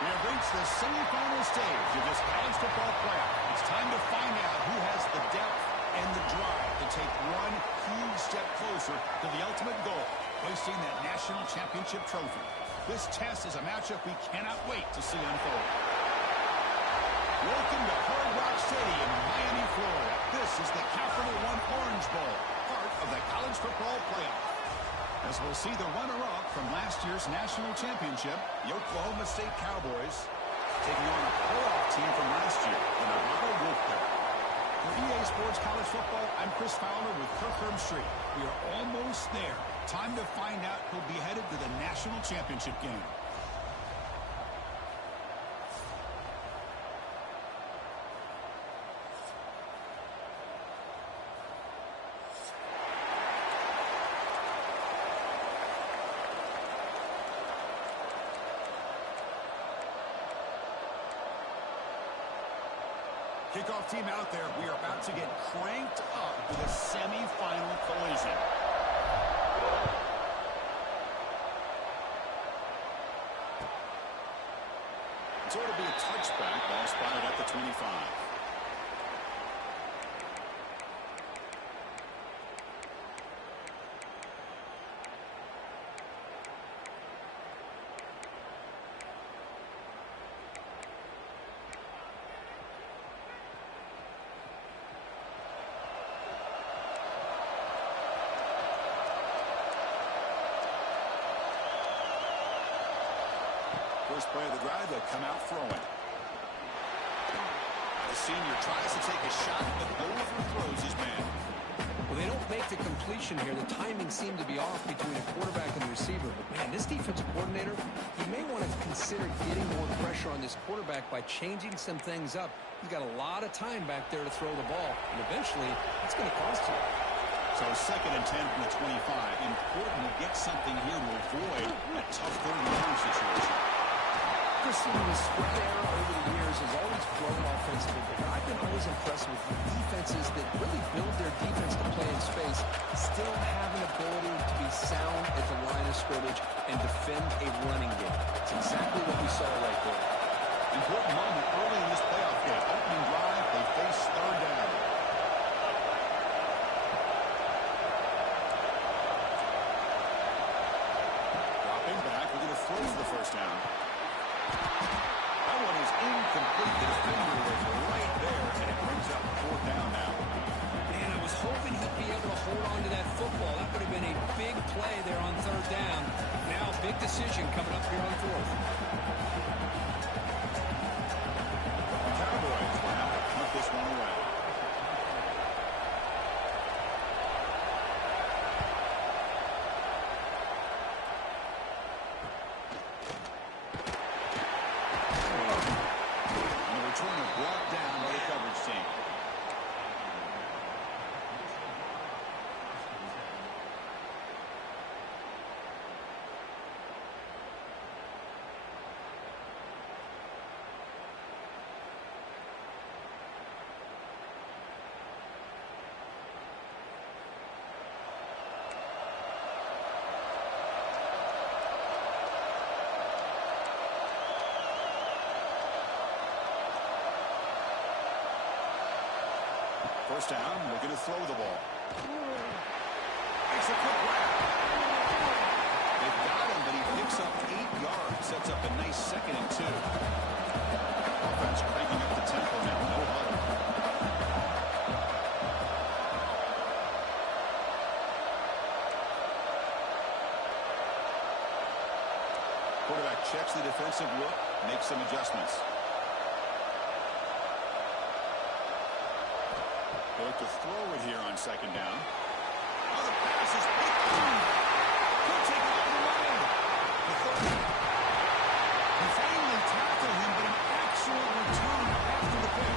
We have reached the semifinal stage of this college football playoff. It's time to find out who has the depth and the drive to take one huge step closer to the ultimate goal, hoisting that national championship trophy. This test is a matchup we cannot wait to see unfold. Welcome to Hard Rock Stadium in Miami, Florida. This is the Capital One Orange Bowl, part of the college football playoff. As we'll see the runner-up from last year's national championship, the Oklahoma State Cowboys, taking on a playoff team from last year, the Nevada Wolfpack. For EA Sports College Football, I'm Chris Fowler with Kirk Herbstreit. We are almost there. Time to find out who'll be headed to the national championship game. Kickoff team out there. We are about to get cranked up with a semifinal collision. It's going to be a touchback. Ball spotted at the 25. First play of the drive, they'll come out throwing. The senior tries to take a shot, but overthrows his man. Well, they don't make the completion here. The timing seemed to be off between a quarterback and the receiver. But, man, this defensive coordinator, he may want to consider getting more pressure on this quarterback by changing some things up. He's got a lot of time back there to throw the ball, and eventually it's going to cost you. So 2nd and 10 from the 25. Important to get something here to avoid a tough third-and-long situation. Christian, the spread error over the years has always grown offensively, but I've been always impressed with defenses that really build their defense to play in space, still have an ability to be sound at the line of scrimmage and defend a running game. It's exactly what we saw right there. Important moment early in this playoff game. Opening drive, they face third down. Dropping back, we're going to throw for the first down. That one is incomplete. The defender was right there, and it brings up 4th down now. Man, I was hoping he'd be able to hold on to that football. That would have been a big play there on 3rd down. Now, big decision coming up here on 4th. The Cowboys will have to punt this one away. Brought down by the coverage team. First down, we're going to throw the ball. Makes a quick grab. They've got him, but he picks up 8 yards. Sets up a nice 2nd and 2. Offense cranking up the tempo now. No huddle. Quarterback checks the defensive look, makes some adjustments. They look to throw it here on 2nd down. Oh, the pass is picked up. He'll take it all the way. He finally tackled him, but an actual return after the pick.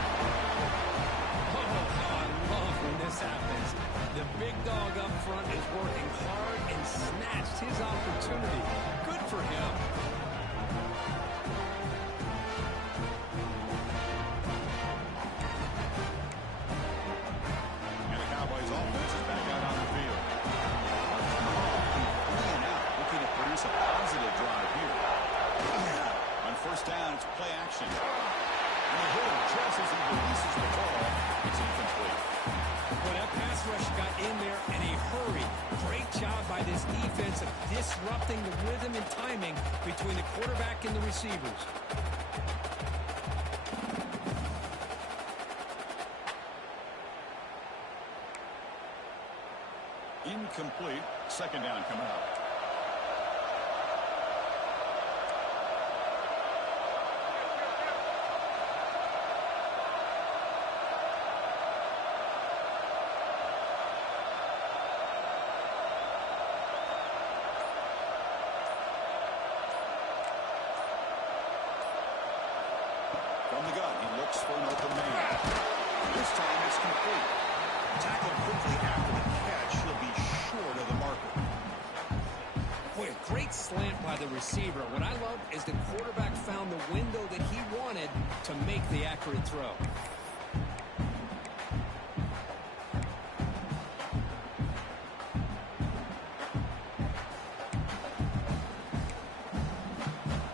Oh, how I love when this happens. The big dog up front is working hard and snatched his opportunity. Good for him. And the Cowboys offense is back out on the field. first down. It's play action. And the hitter just as he releases the ball, it's incomplete. Well, that pass rush got in there in a hurry. Great job by this defense of disrupting the rhythm and timing between the quarterback and the receivers. Incomplete. Second down coming up. From the gun, he looks for an open man. This time it's complete. Tackled quickly after the catch. He'll be short of the marker. Boy, a great slant by the receiver. What I love is the quarterback found the window that he wanted to make the accurate throw.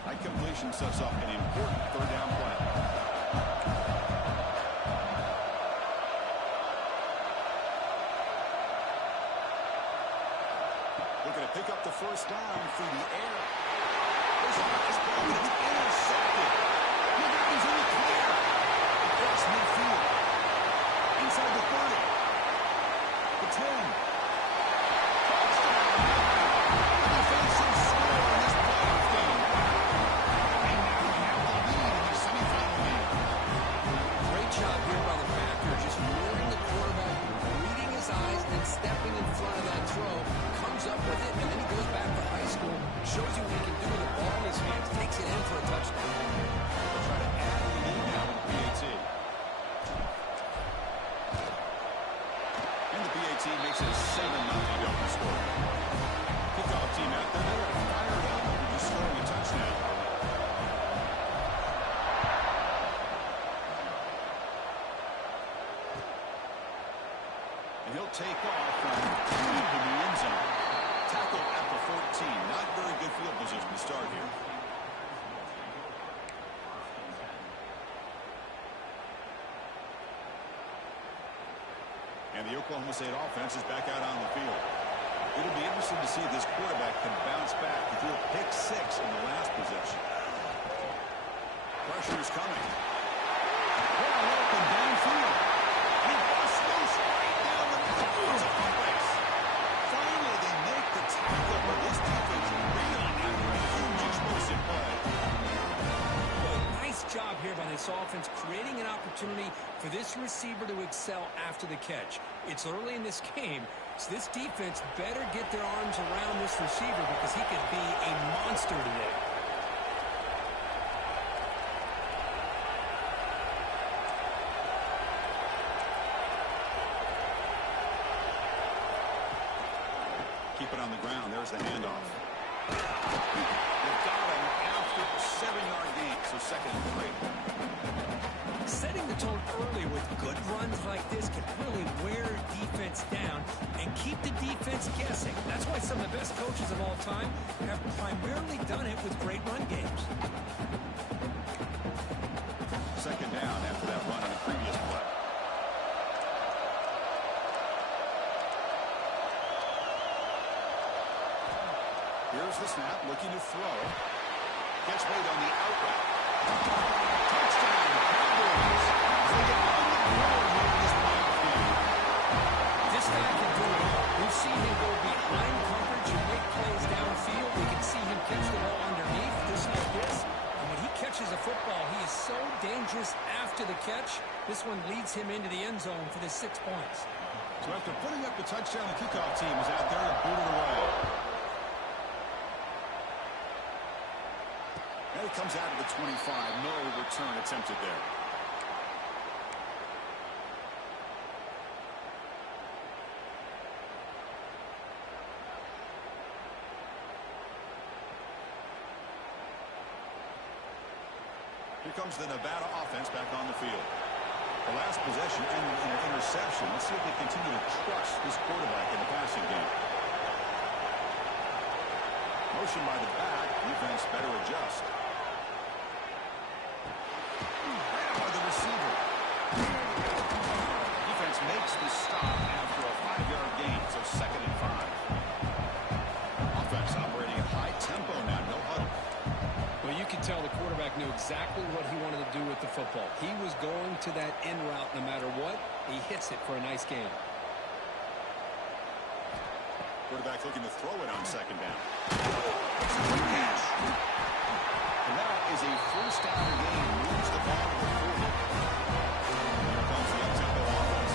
High completion sets up an important third down play. Looking to pick up the first down through the air. There's a nice ball, but it's intercepted. Look out, he's in the clear. Across midfield. Inside the 30. The 10. Touchdown. The defensive score in this playoff game. And now we have the lead in the semifinal game. Great job here by the backer, just luring the quarterback, reading his eyes, and stepping in front of that throw. Comes up with it, and then he goes back to high school, shows you what he can do with the ball in his hands, takes it in for a touchdown. They'll try to add the lead now with the PAT. And the PAT makes it a 7-0 open score. Kickoff team out there, they're fired up after just scoring a touchdown. And he'll take off from into the end zone. Tackle at the 14. Not very good field position to start here. And the Oklahoma State offense is back out on the field. It'll be interesting to see if this quarterback can bounce back. He threw a pick 6 in the last possession. Pressure's coming. Well, open downfield. He busts loose right down the middle. It's a race. Finally, they make the tackle, but this defense reeling after a huge explosive play. Nice job here by this offense, creating an opportunity for this receiver to excel after the catch. It's early in this game, so this defense better get their arms around this receiver because he could be a monster today. Keep it on the ground. There's the handoff. They've got him after a 7-yard gain, so second and 3. Setting the tone early with good runs like this can really wear defense down and keep the defense guessing. That's why some of the best coaches of all time have primarily done it with great run games. Second down after that run on the previous play. Here's the snap, looking to throw. Catch made on the out route. Touchdown, Cowboys. They get on the board here in this playoff game. This guy can do it all. We've seen him go behind coverage and make plays downfield. We can see him catch the ball underneath, just like this. And when he catches a football, he is so dangerous after the catch. This one leads him into the end zone for the 6 points. So after putting up the touchdown, the kickoff team is out there to boot it away. And he comes out of the 25. No return attempted there. Here comes the Nevada offense back on the field. The last possession ended in an interception. Let's see if they continue to trust this quarterback in the passing game. Motion by the back. Defense better adjust. could tell the quarterback knew exactly what he wanted to do with the football. He was going to that in route no matter what. He hits it for a nice gain. Quarterback looking to throw it on second down. And that is a first down gain. Moves the ball to the 40. Here comes the up-tempo offense.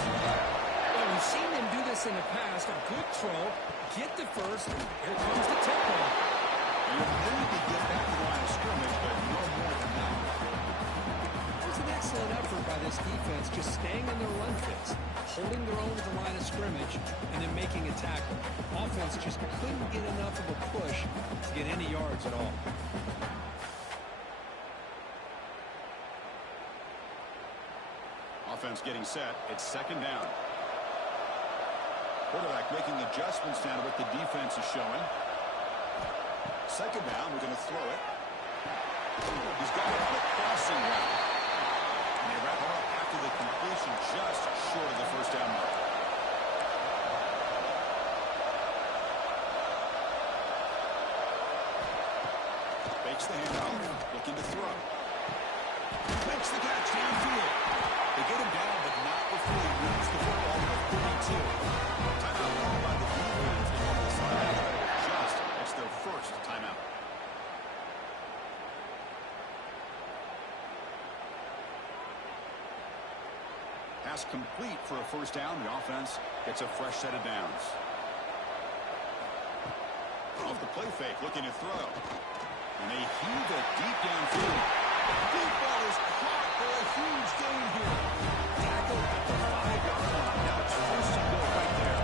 Well, we've seen them do this in the past. A good throw, get the first, and here comes the tempo. You're able to get back to the line of scrimmage, but no more than that. That was an excellent effort by this defense, just staying in their run fits, holding their own at the line of scrimmage, and then making a tackle. Offense just couldn't get enough of a push to get any yards at all. Offense getting set. It's second down. Quarterback making adjustments down to what the defense is showing. Second down, we're going to throw it. He's got it on a crossing route. And they wrap him up after the completion, just short of the first down mark. Fakes the handoff, looking to throw. Makes the catch downfield. They get him down, but not before he moves the football to the 42. Timeout called by the defense. They go to the sideline to adjust. It's their first timeout. Pass complete for a first down. The offense gets a fresh set of downs. Off the play fake, looking to throw. And they heave it deep downfield. Deep ball is caught for a huge gain here. Tackle at the 5-yard line. Now it's first and goal right there.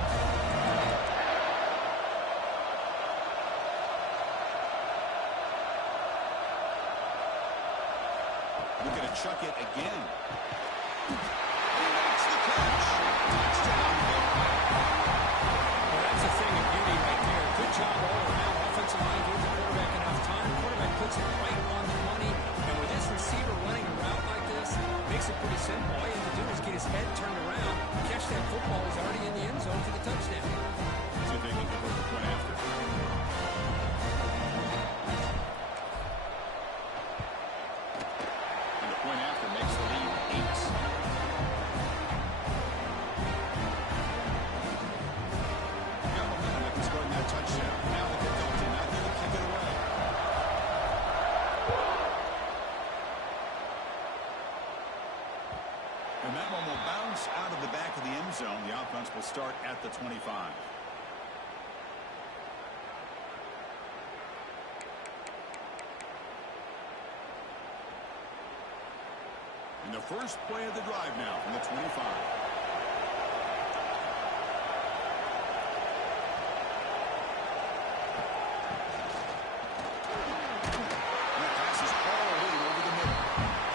Looking to chuck it again. He makes the catch. Touchdown. Well, that's a thing of beauty right there. Good job all around. Offensive line gave the quarterback enough time. The quarterback puts it right on the money. And with this receiver running a route like this, makes it pretty simple. All you have to do is get his head turned around, catch that football. He's already in the end zone for the touchdown. See if they can convert the point after. And the point after makes the lead 8. Got momentum after scoring that touchdown. Now the kickoff team out there to kick it away. And that one will bounce out of the back of the end zone. The offense will start at the 25. And the first play of the drive now from the 25. And that pass is all the way over the middle.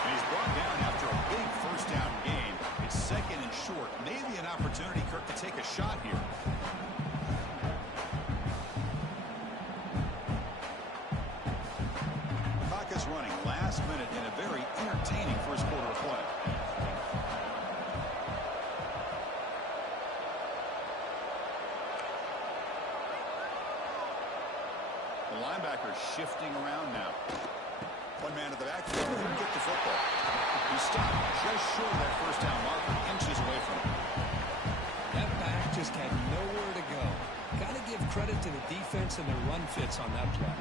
And he's brought down after a big first down gain. It's second and short. Maybe an opportunity, Kirk, to take a shot here. Clock is running last minute in a very entertaining first quarter of play. The linebacker shifting around now. One man at the backfield couldn't get the football. He stopped just short of that first down marker, inches away from him. That back just had nowhere to go. Got to give credit to the defense and their run fits on that play.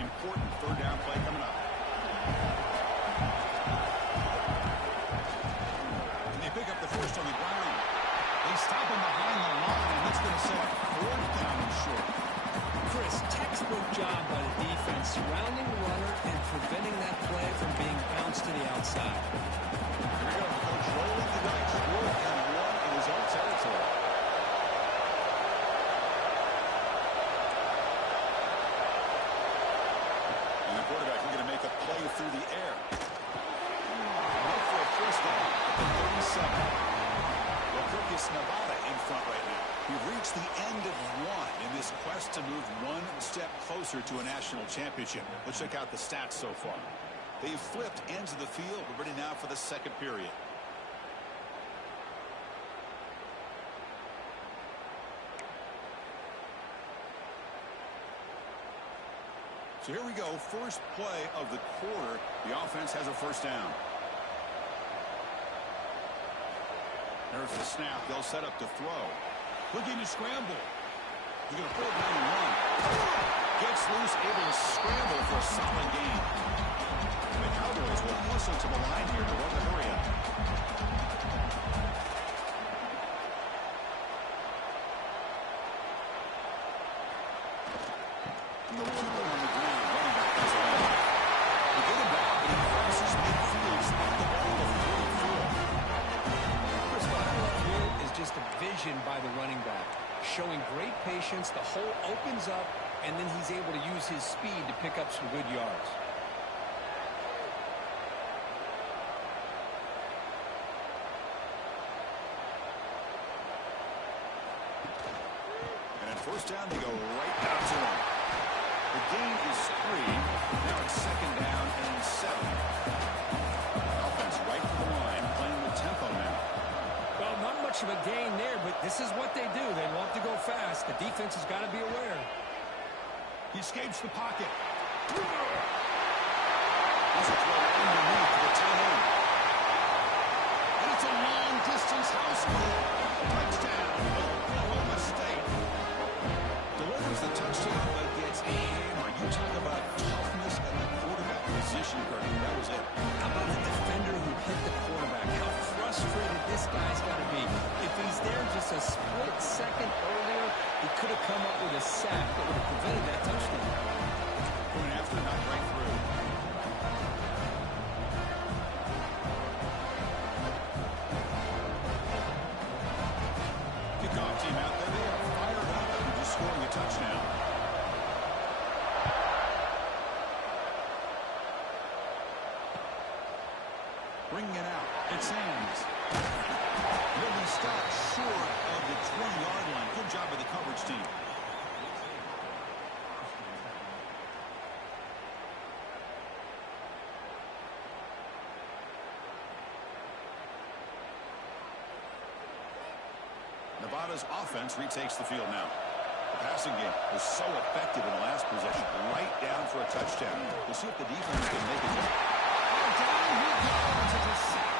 Important third down play coming up. And they pick up the first on the ground. They stop him behind the line, and that's going to set up fourth down and short. Chris, textbook job by the defense, surrounding the runner and preventing that play from being bounced to the outside. Here we go, coach rolling the dice. 4th and 1 in his own territory. And the quarterback looking to make a play through the air. Look for a first down at the 37. Well, Kirk, it's Nevada in front right now. We've reached the end of one in this quest to move one step closer to a national championship. Let's check out the stats so far. They've flipped ends of the field. We're ready now for the second period. So here we go. First play of the quarter. The offense has a first down. There's the snap. They'll set up to throw. Looking to scramble. He's going to pull it down and run. Gets loose, able to scramble for a solid gain. And the Cowboys will hustle to the line here to run the hurry up. And the Lord on the ground. Running back has a leg. They get him back, but he crosses midfield. Spot the ball of 44. First what I love here is just a vision by the running back. Showing great patience, the hole opens up, and then he's able to use his speed to pick up some good yards. And at first down, they go right down to him. The gain is 3. Now it's second down and 7. Offense right to the line, playing with tempo now. Well, not much of a gain there, but this is what they do. They love to go fast. The defense has got to be aware. He escapes the pocket. There's a throw underneath the tight end. And it's a long-distance house move. Touchdown, Oklahoma State. Delivers the touchdown, but gets hammered. You talk about toughness at the quarterback position, Kirk. That was it. How about the defender who hit the quarterback? How frustrated this guy's got to be. If he's there just a split second earlier, he could have come up with a sack that would have prevented that touchdown. Going after, not right through. Kickoff team out there. They are fired up after just scoring a touchdown. Bringing it out. It's Sands. Will be stopped short of the 20-yard line. Good job by the coverage team. Nevada's offense retakes the field now. The passing game was so effective in the last possession. Right down for a touchdown. We'll see if the defense can make it. Down he goes. It's a sack.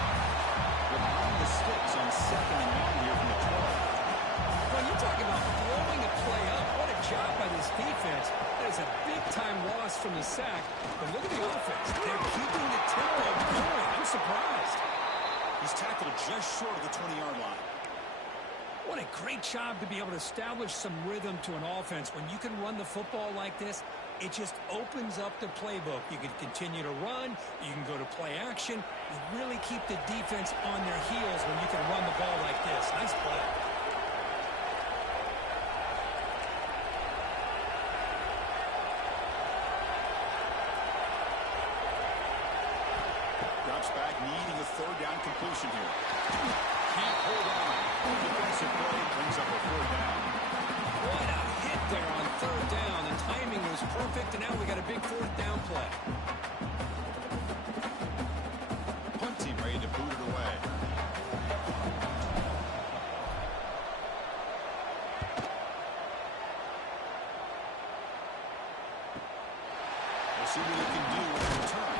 Behind the sticks on second and long here from the 12. Well, you talk about blowing a play up. What a job by this defense. That is a big-time loss from the sack. But look at the offense. They're keeping the tempo going. I'm surprised. He's tackled just short of the 20-yard line. What a great job to be able to establish some rhythm to an offense. When you can run the football like this, it just opens up the playbook. You can continue to run. You can go to play action. You really keep the defense on their heels when you can run the ball like this. Nice play. Drops back, needing a third down completion here. Can't hold on. Defensive play brings up a fourth down. What a hit there on third down. The timing was perfect, and now we got a big fourth down play. Punt team ready to boot it away. We'll see what he can do with the return.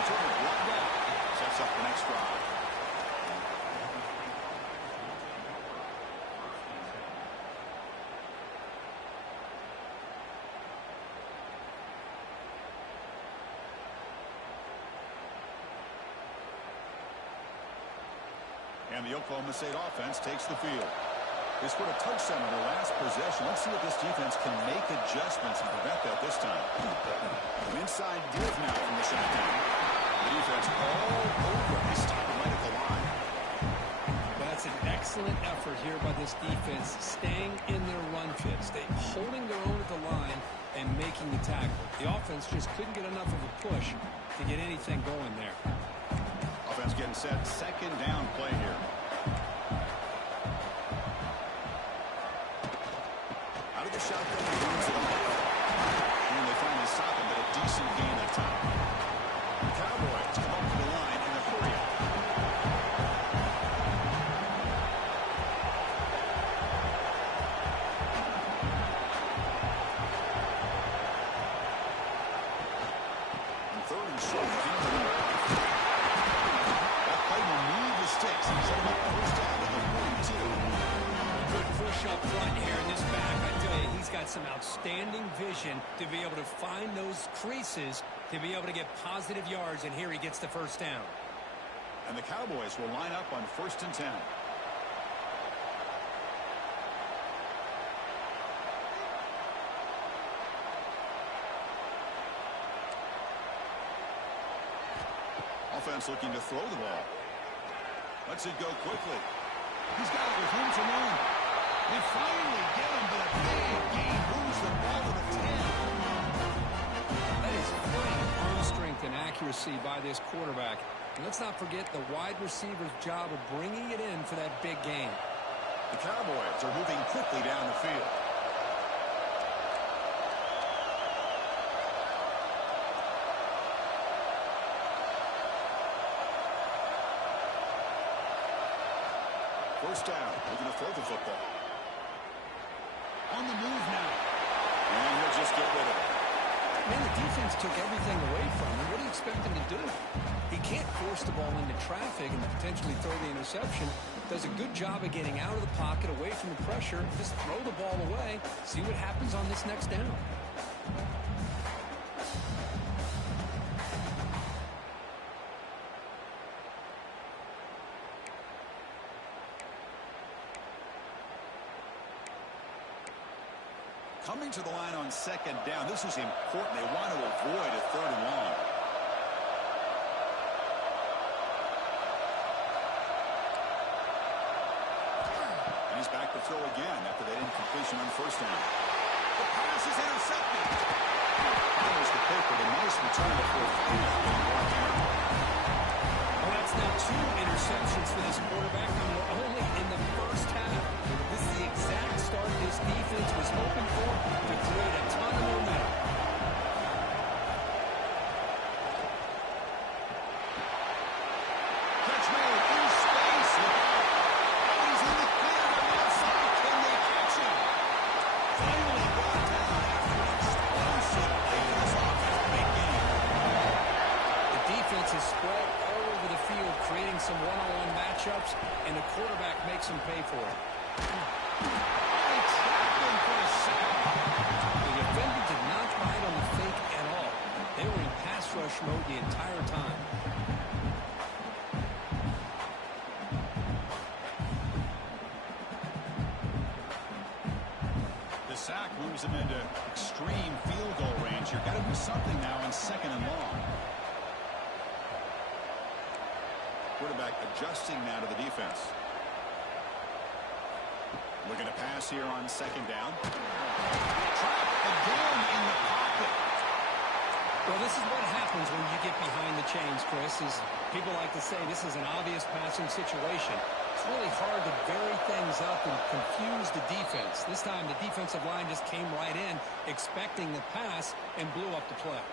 Return blocked out. Sets up the next drive. And the Oklahoma State offense takes the field. They scored a touchdown on their last possession. Let's see if this defense can make adjustments and prevent that this time. Inside give now from the shotgun. The defense all over. They stop him right at the line. Well, that's an excellent effort here by this defense, staying in their run fits. They holding their own at the line and making the tackle. The offense just couldn't get enough of a push to get anything going there. Offense getting set. Second down play here. Out of the shotgun, he moves it up. And they finally stop him, but a decent gain that time. got some outstanding vision to be able to find those creases to be able to get positive yards, and here he gets the first down. And the Cowboys will line up on 1st and 10. Offense looking to throw the ball. Lets it go quickly. He's got it with room to run. They finally get him, but a big gain moves the ball to the 10. That is great arm strength and accuracy by this quarterback. And let's not forget the wide receiver's job of bringing it in for that big gain. The Cowboys are moving quickly down the field. First down, looking to throw the football. On the move now. And he'll just get rid of it. Man, the defense took everything away from him. What do you expect him to do? He can't force the ball into traffic and potentially throw the interception. Does a good job of getting out of the pocket, away from the pressure. Just throw the ball away. See what happens on this next down. Coming to the line on 2nd down. This is important. They want to avoid a 3rd and long. And he's back to throw again after that incompletion on 1st down. The pass is intercepted. Follows the paper. A nice return before Well, that's now 2 interceptions for this quarterback, and we're only in the first half. This is the exact start this defense was hoping for to create a ton of momentum. Catch made in space. He's in the clear on the outside. Can they catch him? Finally brought down after an explosive play to this offense. Big game. The defense is spread all over the field, creating some one-on-one matchups, and the quarterback makes them pay for it. They trapped him for a sack. The defender did not bite on the fake at all. They were in pass rush mode the entire time. The sack moves him into extreme field goal range here. Got to do something now on 2nd and long. Quarterback adjusting now to the defense. Looking to pass here on 2nd down. Trapped again in the pocket. Well, this is what happens when you get behind the chains, Chris. Is people like to say this is an obvious passing situation. It's really hard to vary things up and confuse the defense. This time, the defensive line just came right in, expecting the pass, and blew up the play.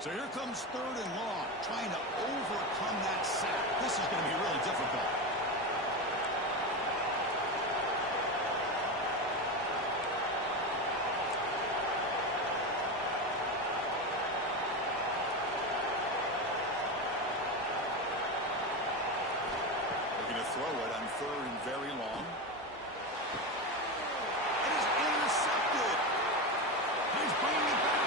So here comes 3rd and long, trying to overcome that sack. This is going to be really difficult. Looking to throw it on 3rd and very long. It is intercepted. He's bringing it back.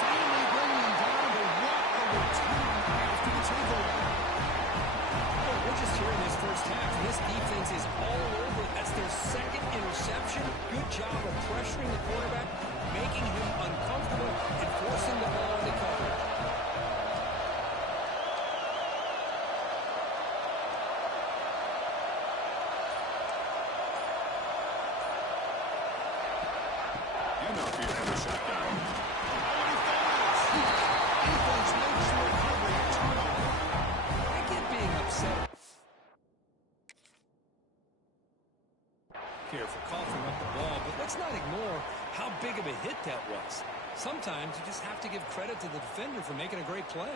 Finally bringing him down, but what a return after the takeaway. Well, we're just here in this first half. This defense is all over. That's their 2nd interception. Good job of pressuring the quarterback, making him uncomfortable, and forcing the ball into coverage. Handoff here for the shotgun. Defense makes the recovery a turnover. I get being upset here for coughing up the ball, but let's not ignore how big of a hit that was. Sometimes you just have to give credit to the defender for making a great play.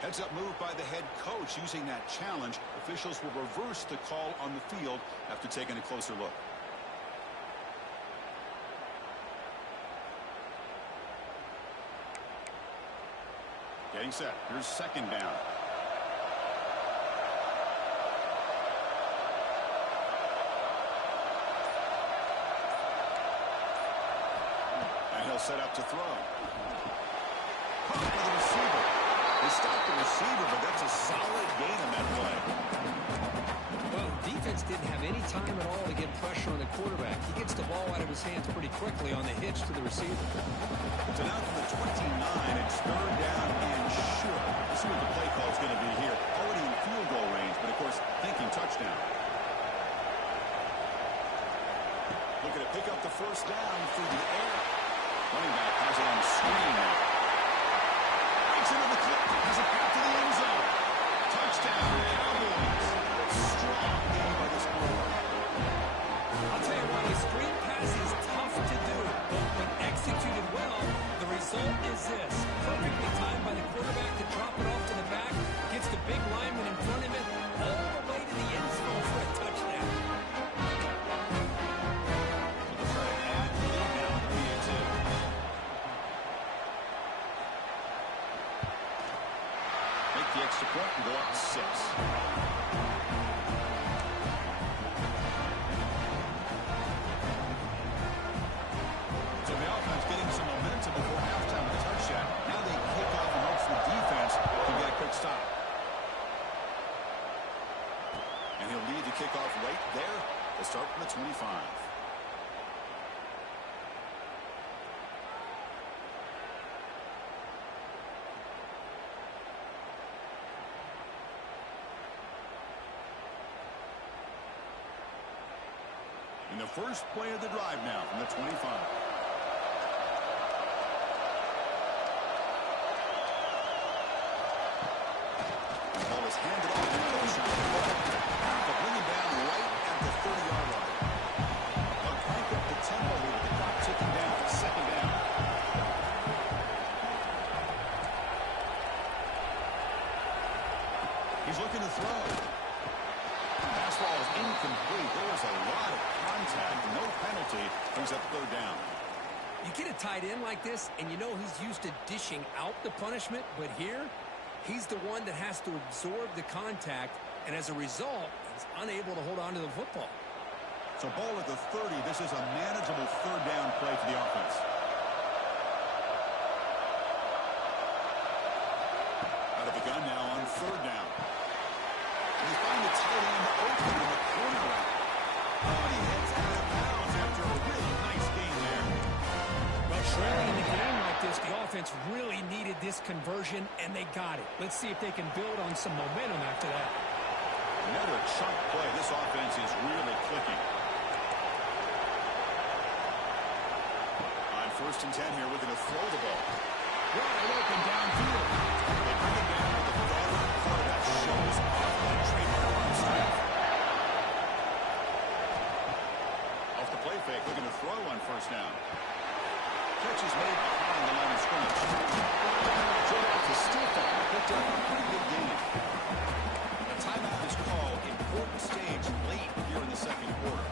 Heads-up move by the head coach using that challenge. Officials will reverse the call on the field after taking a closer look. Getting set. Here's second down. And he'll set up to throw. Caught by the receiver. They stopped the receiver, but that's a solid gain on that play. Well, defense didn't have any time at all to get pressure on the quarterback. He gets the ball out of his hands pretty quickly on the hitch to the receiver. So now from the 29, it's third down and short. Let's see what the play call is going to be here. Already in field goal range, but of course, thinking touchdown. Looking to pick up the first down through the air. Running back has it on the screen now. Breaks into the clip, has it back to the end zone. Touchdown, Cowboys. Strong game by this quarterback. I'll tell you what, a screen pass is tough to do, but when executed well, the result is this. Perfectly timed by the quarterback to drop it off to the back, gets the big lineman in front of it, all the way to the end zone for a touchdown. Make the extra point and go up 6. So the offense getting some momentum before halftime with a touchdown. Now they kick off and hopes the defense can get a quick stop. And he'll lead the kickoff right there. They'll start from the 25. In the first play of the drive now from the 25. The ball is handed off to the bring it down right at the 30-yard line. They'll crank up the tempo here with the clock ticking down. Second down. He's looking to throw. Fastball is incomplete. There was a lot of contact. No penalty. Brings up third down. You get a tight end like this, and you know he's used to dishing out the punishment, but here, he's the one that has to absorb the contact, and as a result, he's unable to hold on to the football. So ball at the 30. This is a manageable third down play for the offense. Out of the gun now on third down. And they find the tight end open in the corner route. Oh, he heads out of bounds after a really nice game there. Well, trailing in the game like this, the offense really needed this conversion, and they got it. Let's see if they can build on some momentum after that. Another chunk play. This offense is really clicking. On first and 10 here, we're going to throw the ball. Wide open downfield. They bring it down with the veteran quarterback. Shows off that trademark arm strength. Off the play fake, looking to throw on first down. Catch is made behind the line of scrimmage. Throw out to Stephen. Picked up a pretty good gain. A timeout is called. Important stage late here in the second quarter.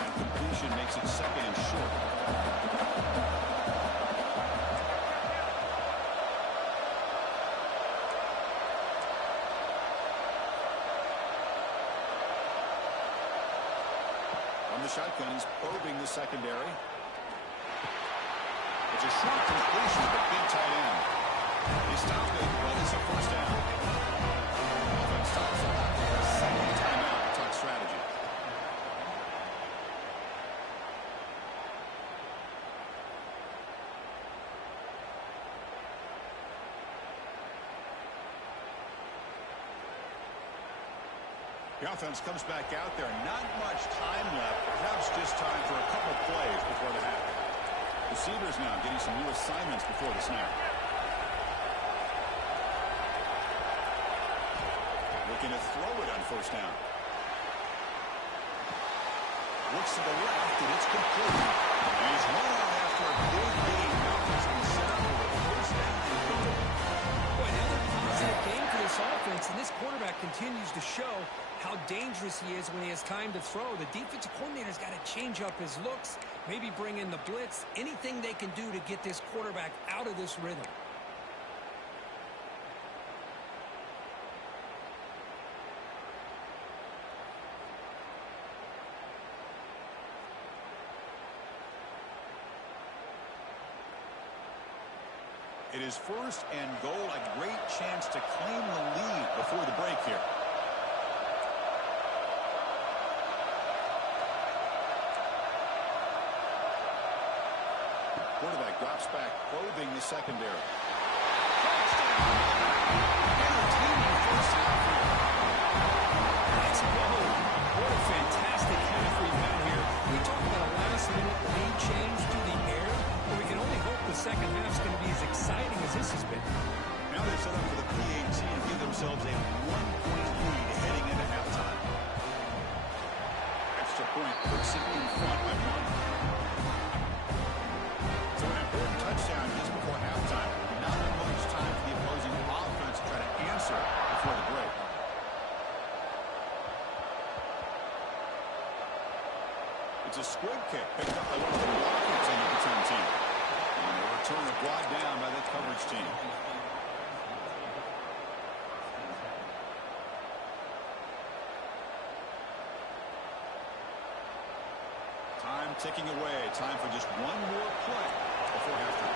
That completion makes it second and short. On the shotgun, he's probing the secondary. It's a short completion to the big tight end. He stopped it, but it's a first down. Offense stops it after a second timeout. Talk strategy. The offense comes back out there. Not much time left. Perhaps just time for a couple plays before the half. Receivers now getting some new assignments before the snap. Looking to throw it on first down. Looks to the left, and it's complete. And he's run out after a big gain. Now he's been set up with a first down and goal. Boy, another positive game for this offense, and this quarterback continues to show how dangerous he is when he has time to throw. The defensive coordinator's got to change up his looks, maybe bring in the blitz, anything they can do to get this quarterback out of this rhythm. It is first and goal, a great chance to claim the lead before the break here. Quarterback drops back, probing the secondary. Entertaining first half here. Let's go. What a fantastic half we've had here. We talk about a last-minute lead change through the air, but we can only hope the second half's going to be as exciting as this has been. Now they set up for the PAT and give themselves a one-point lead heading into halftime. Extra point puts it in front by one. So an important touchdown just before halftime. Not much time for the opposing offense to try to answer before the break. It's a squib kick picked up by one of the blockers on the return team. And the returner brought down by the coverage team. Time ticking away. Time for just one more play before halftime.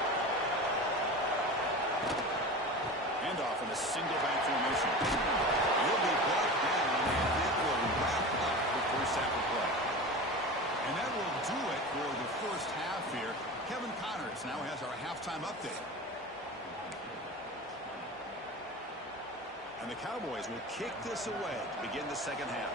Handoff in a single back formation. He'll be brought down, and it will wrap up the first half of play. And that will do it for the first half here. Kevin Connors now has our halftime update. And the Cowboys will kick this away to begin the second half.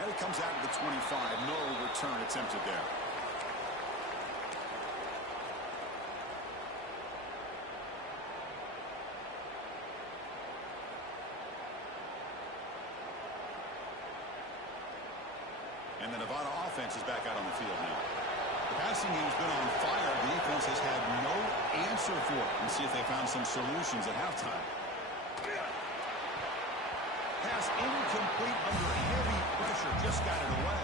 And it comes out to the 25. No return attempted there. And the Nevada offense is back out on the field now. The passing game's been on fire. The defense has had no answer for it. Let's see if they found some solutions at halftime. Pass incomplete under heavy pressure. Just got it away.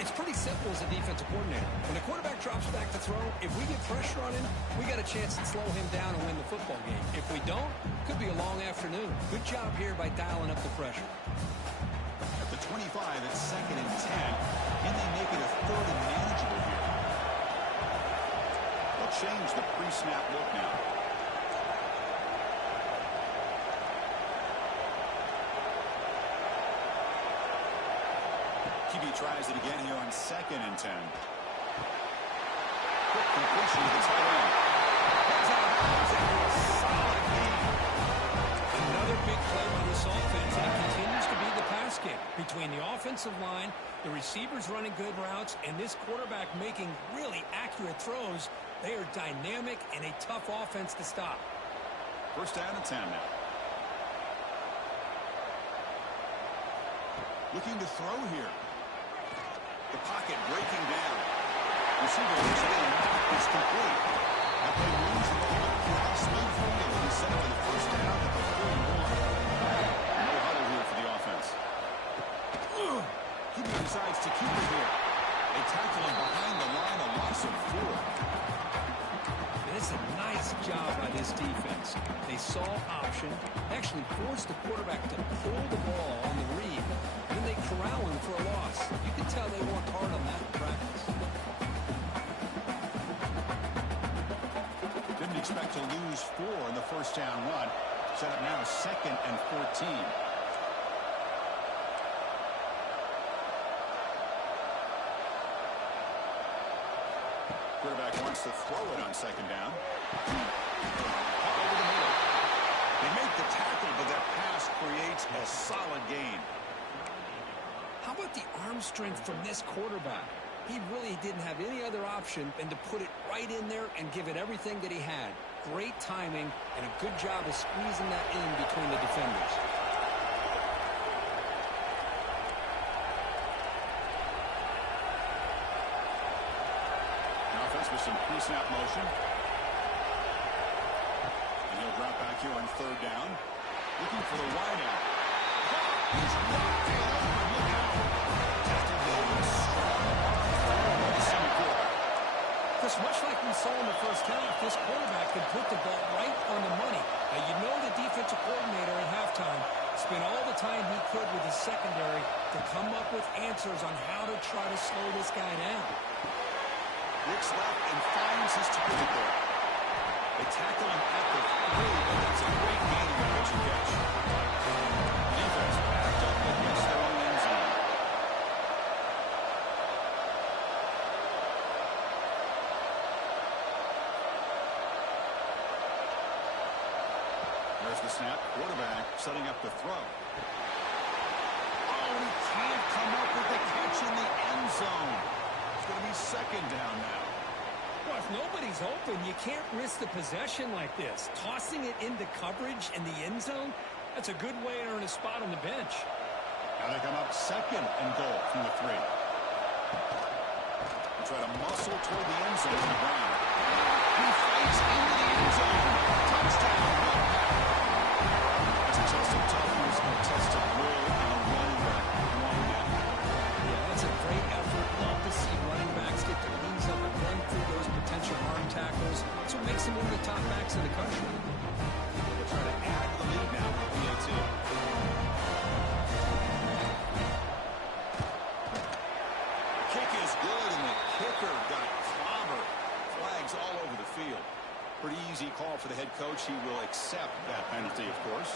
It's pretty simple as a defensive coordinator. When the quarterback drops back to throw, if we get pressure on him, we got a chance to slow him down and win the football game. If we don't, could be a long afternoon. Good job here by dialing up the pressure. At the 25, it's 2nd and 10. Can they make it a 3rd and manageable here? They'll change the pre-snap look now. QB tries it again here on 2nd and 10. Quick completion to the tight end. That's out of bounds after a solid gain. Another big play by this offense, and it continues to be the pass game. Between the offensive line, the receivers running good routes, and this quarterback making really accurate throws, they are dynamic and a tough offense to stop. 1st down and 10 now. Looking to throw here. The pocket breaking down. Receiver looks it in. It's complete. That play moves the ball across midfield. It'll be set for the 1st down at the 41. No huddle here for the offense. QB decides to keep it here. They tackle him behind the line, a loss of 4. It's a nice job by this defense. They saw option, actually forced the quarterback to pull the ball on the read, and then they corral him for a loss. You can tell they worked hard on that in practice. Didn't expect to lose 4 in the 1st down run. Set up now 2nd and 14. Quarterback wants to throw it on 2nd down. Over the middle. They make the tackle, but that pass creates a solid gain. How about the arm strength from this quarterback? He really didn't have any other option than to put it right in there and give it everything that he had. Great timing and a good job of squeezing that in between the defenders. With some pre-snap motion. And he'll drop back here on 3rd down. Looking for the wide out. He's knocked it over. Look out. Tested Williams. Chris, much like we saw in the 1st half, this quarterback can put the ball right on the money. Now, you know the defensive coordinator at halftime Spent all the time he could with his secondary to come up with answers on how to try to slow this guy down. Looks left and finds his target there. They tackle him at the 3, but that's a great gain in the pitch and catch. Defense backed up against their own end zone. There's the snap. Quarterback setting up the throw. Oh, he can't come up with the catch in the end zone. It's going to be second down now. Well, if nobody's open, you can't risk the possession like this. Tossing it into coverage in the end zone, that's a good way to earn a spot on the bench. Now they come up second and goal from the 3. They try to muscle toward the end zone on the ground. He fights into the end zone. Touchdown. That's a test of toughness and a test of will and a running back. Yeah, that's a great effort. Love to see running backs get their knees up and run through those potential arm tackles. That's what makes them one of the top backs in the country. They'll try to add to the lead now with PAT. The kick is good, and the kicker got clobbered. Flags all over the field. Pretty easy call for the head coach. He will accept that penalty, of course.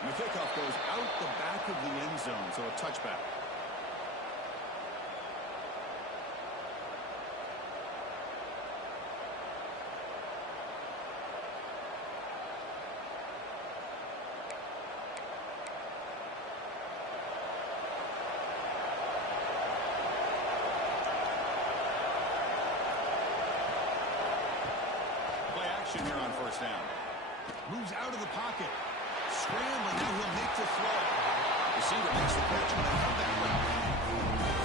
And the kickoff goes out the back of the end zone, so a touchback. Play action here on first down. Moves out of the pocket. Scrambling, now he'll make the throw. Receiver makes the catch on a comeback route.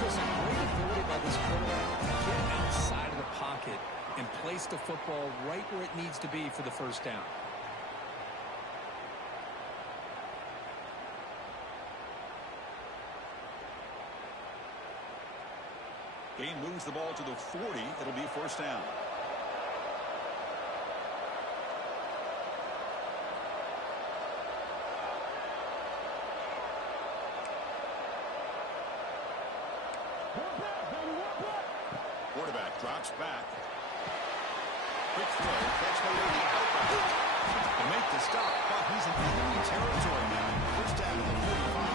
There's a great ability by this quarterback to get outside of the pocket and place the football right where it needs to be for the first down. Gain moves the ball to the 40. It'll be first down. Quarterback drops back. Quick throw. Catch made on the outback. To make the stop, but he's in enemy territory now. First down at the 45.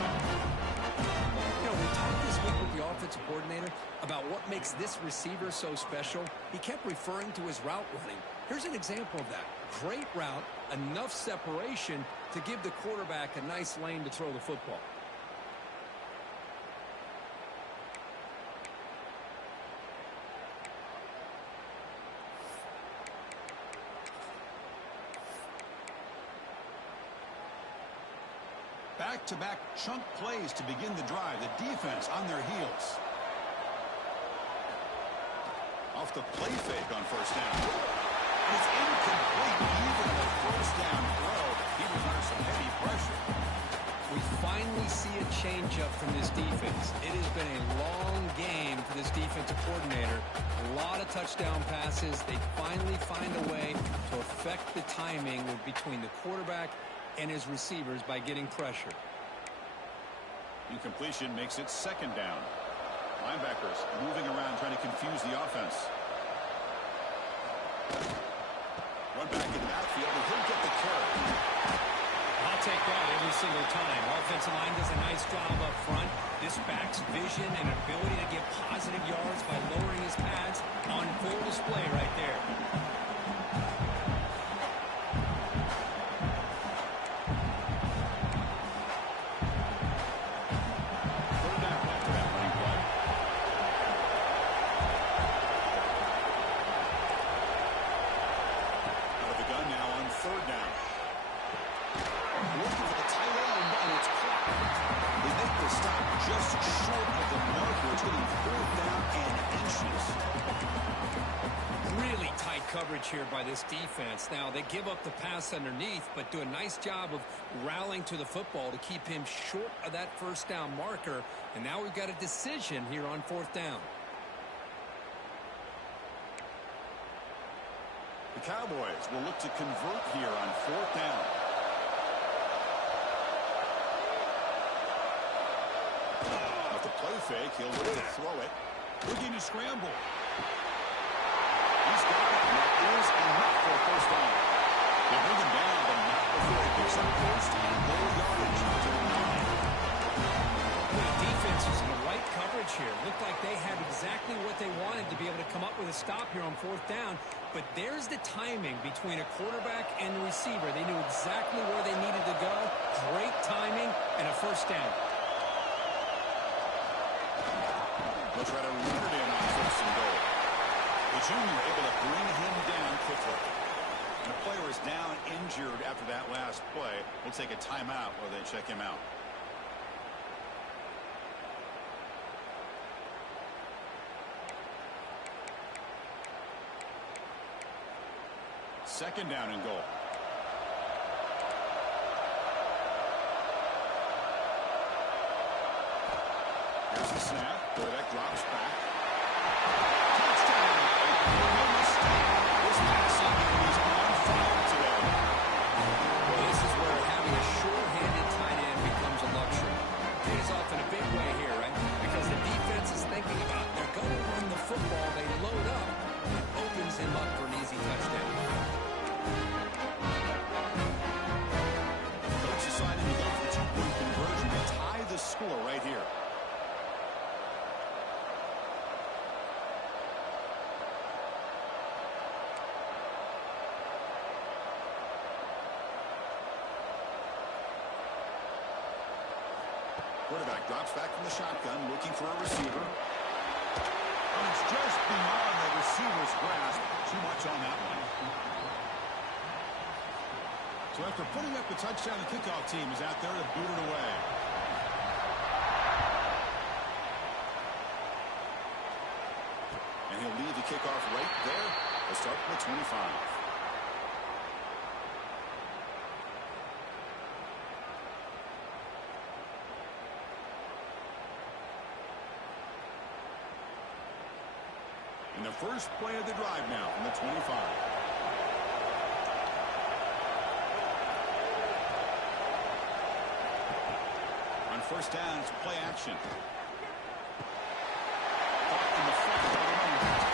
You know, we talked this week with the offensive coordinator about what makes this receiver so special. He kept referring to his route running. Here's an example of that. Great route, enough separation to give the quarterback a nice lane to throw the football. Back-to-back chunk plays to begin the drive. The defense on their heels. Off the play fake on first down. It's incomplete. Even the first down throw, he was under some heavy pressure. We finally see a change-up from this defense. It has been a long game for this defensive coordinator. A lot of touchdown passes. They finally find a way to affect the timing between the quarterback and his receivers by getting pressure. Incompletion makes it second down. Linebackers moving around trying to confuse the offense. Run back in the outfield and he'll get the carry. I'll take that every single time. Offensive line does a nice job up front. This back's vision and ability to get positive yards by lowering his pads on full display right there. Here by this defense. Now they give up the pass underneath, but do a nice job of rallying to the football to keep him short of that first down marker. And now we've got a decision here on fourth down. The Cowboys will look to convert here on 4th down. Off the play fake, he'll look to throw it. Looking to scramble. He's got it, and that is enough for a first down. They bring him down, but not before he picks up first and goal yardage to the 9. The defense is in the right coverage here. Looked like they had exactly what they wanted to be able to come up with a stop here on 4th down. But there's the timing between a quarterback and the receiver. They knew exactly where they needed to go. Great timing and a first down. They'll try to run it in on 1st and goal. The junior able to bring him down quickly. And the player is down injured after that last play. We'll take a timeout while they check him out. Second down and goal. Here's the snap. Quarterback drops back. Touchdown. No mistake. This passing game is on fire today. Well, this is where having a sure-handed tight end becomes a luxury. Pays off in a big way here, right? Because the defense is thinking about they're going to run the football. They load up. It opens him up for an easy touchdown. Coach decided to go for the 2-point conversion to tie the score right here. Quarterback drops back from the shotgun, looking for a receiver. And it's just beyond the receiver's grasp. Too much on that one. So after putting up the touchdown, the kickoff team is out there to boot it away. And he'll leave the kickoff right there. They'll start from the 25. And the first play of the drive now from the 25. On 1st down, it's play action. Caught in the front by the running back.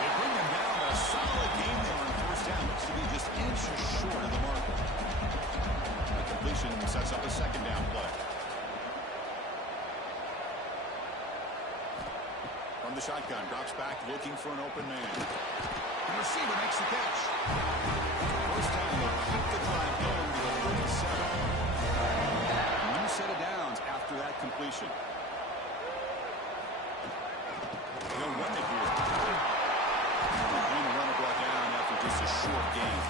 They bring them down. A solid game there on 1st down. Looks to be just inches short of the mark. The completion sets up a 2nd down play. From the shotgun, drops back, looking for an open man. The receiver makes the catch. First down, they'll keep the drive going to the 37. New set of downs after that completion. They'll run it here. And the runner brought down after just a short game.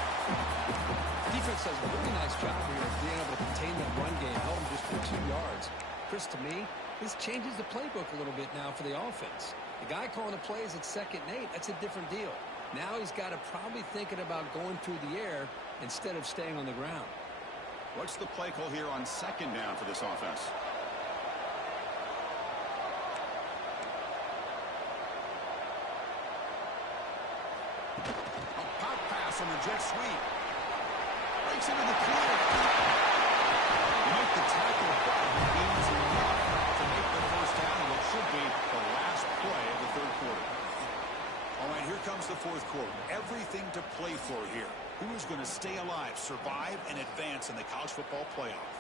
Defense does a really nice job here of being able to contain that run game, held him just for 2 yards. Chris, to me, this changes the playbook a little bit now for the offense. The guy calling the plays at 2nd and 8, that's a different deal. Now he's got to probably thinking about going through the air instead of staying on the ground. What's the play call here on 2nd down for this offense? A pop pass on the jet sweep. Breaks into the clear. You make the tackle, but he gains enough to make the first down in what should be the last play of the 3rd quarter. All right, here comes the 4th quarter. Everything to play for here. Who is going to stay alive, survive, and advance in the college football playoff?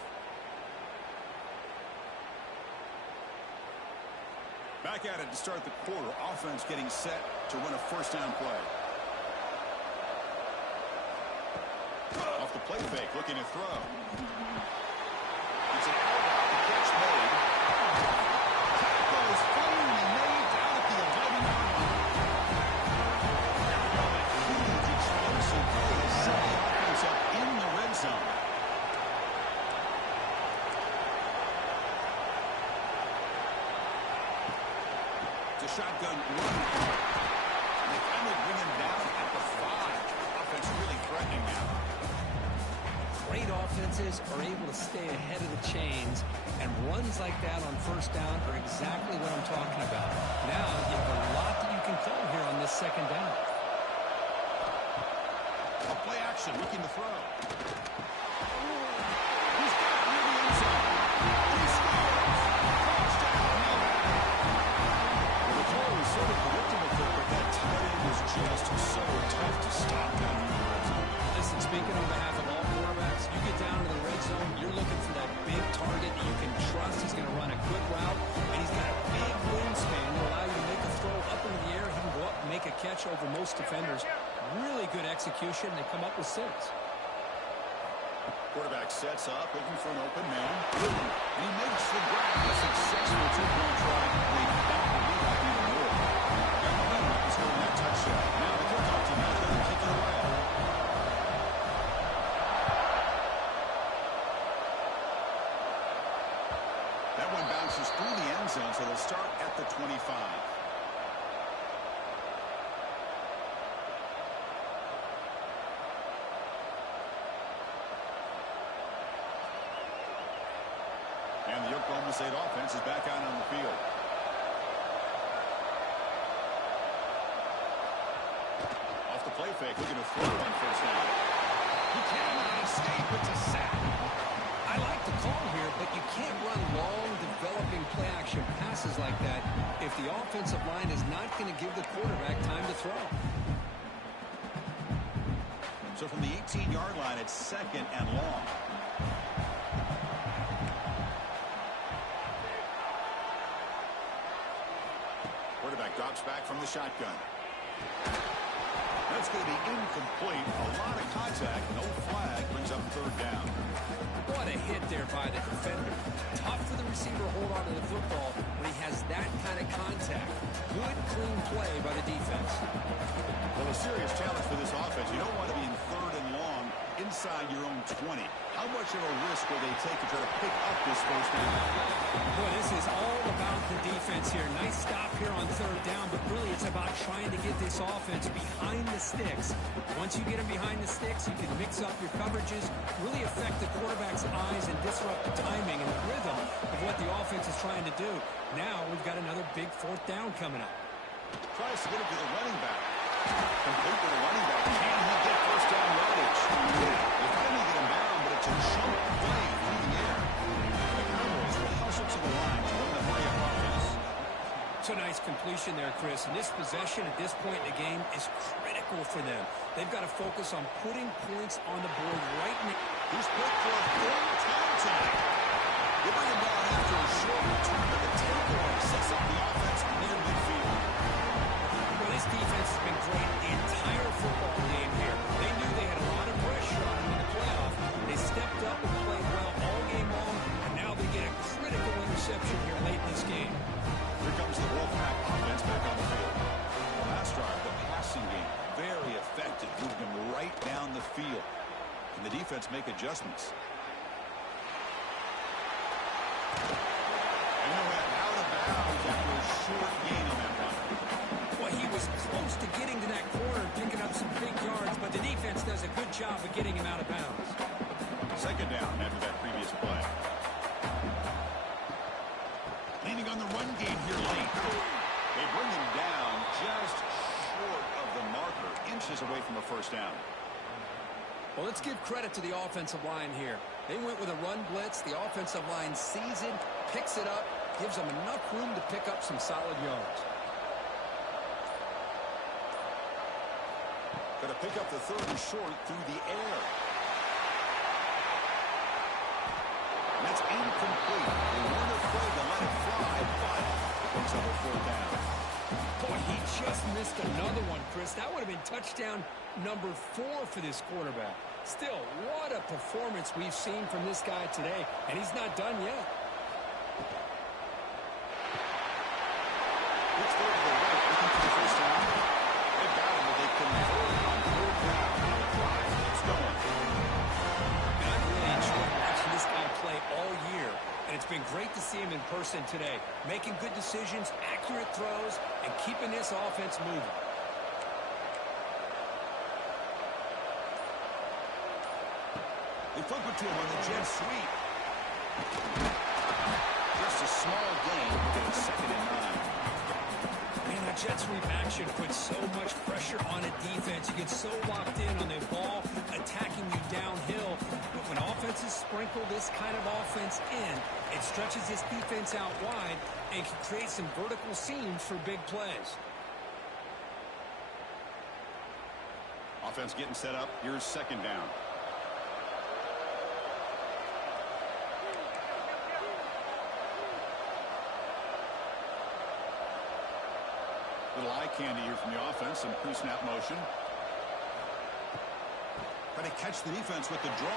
Back at it to start the quarter. Offense getting set to run a 1st down play. Off the play fake, looking to throw. It's an elbow. The catch made. Tackle is finally made down at the 11-yard line. There we go. That huge explosive play to set the offense up in the red zone. It's a shotgun run. And they finally bring him down at the 5. Offense really threatening now. Great offenses are able to stay ahead of the chains, and runs like that on 1st down are exactly what I'm talking about. Now you have a lot that you can call here on this 2nd down. play action, looking to throw. He's got it near the end zone. And he scores. Touchdown, no matter. Well, the throw was sort of predictable, but that tight end is just so tough to stop down in the red zone. Listen, speaking on behalf of all quarterbacks, you get down to the red zone, you're looking for that big target that you can trust. He's going to run a quick route, and he's got a big wingspan to allow you to make a throw up into the air. He can go up and make a catch over most defenders. Really good execution. They come up with 6. Quarterback sets up, looking for an open man. And he makes the grab. A successful two-point try. They back the lead up even more. Got momentum after scoring that touchdown. Now the kickoff team out there to kick it away. That one bounces through the end zone, so they'll start at the 25. And the Oklahoma State offense is back out on the field. Off the play fake, looking to throw on first down. He cannot escape. It's a sack. I like the call here, but you can't run long, developing play-action passes like that if the offensive line is not going to give the quarterback time to throw. So from the 18-yard line, it's 2nd and long. Quarterback drops back from the shotgun. That's going to be incomplete. A lot of contact. No flag. Brings up 3rd down. What a hit there by the defender. Tough for the receiver to hold on to the football when he has that kind of contact. Good, clean play by the defense. Well, a serious challenge for this offense. You don't want to be in 3rd and long inside your own 20. How much of a risk will they take to try to pick up this first down? Boy, this is all about the defense here. Nice stop here on 3rd down, but really it's about trying to get this offense behind the sticks. Once you get them behind the sticks, you can mix up your coverages, really affect the quarterback's eyes and disrupt the timing and the rhythm of what the offense is trying to do. Now we've got another big 4th down coming up. Tries to get it to the running back. Complete with the running back. Can he get first down yardage? They finally get him down, but it's a jump play through the air. The Cowboys will hustle to the line to run the play of offense. It's a nice completion there, Chris. And this possession at this point in the game is critical for them. They've got to focus on putting points on the board right now. He's put for a 3rd down tonight. They bring him down after a short return, but the takeaway sets up the offense near midfield. Well, this defense has been great the entire football game here. They knew they had a lot of pressure on them in the playoff. They stepped up and played well all game long, and now they get a critical interception here late in this game. Here comes the Wolfpack offense back on the field. Last drive, the passing game, very effective, moving them right down the field. Can the defense make adjustments? And they went out of bounds after a short gain on that run. Well, he was close to getting to that corner and picking up some big yards, but the defense does a good job of getting him out of bounds. 2nd down after that previous play. Leaning on the run game here late. They bring him down just short of the marker, inches away from a first down. Well, let's give credit to the offensive line here. They went with a run blitz. The offensive line sees it, picks it up, gives them enough room to pick up some solid yards. Going to pick up the 3rd and short through the air. And that's incomplete. They weren't afraid to let it fly, but it brings up a 4th down. Boy, he just missed another one, Chris. That would have been touchdown number 4 for this quarterback. Still, what a performance we've seen from this guy today, and he's not done yet. It's there to the right, looking for the first down. They got him, but they convert on 3rd down. Now the drive keeps going. And I've really enjoyed watching this guy play all year, and it's been great to see him in person today, making good decisions, accurate throws, and keeping this offense moving. They flip it to him on the jet sweep. Just a small gain, but it's 2nd and 9. Man, that jet sweep action puts so much pressure on a defense. You get so locked in on the ball attacking you downhill. But when offenses sprinkle this kind of offense in, it stretches this defense out wide and can create some vertical seams for big plays. Offense getting set up. Here's second down. Little eye candy here from the offense. Some pre-snap motion. Try to catch the defense with the draw.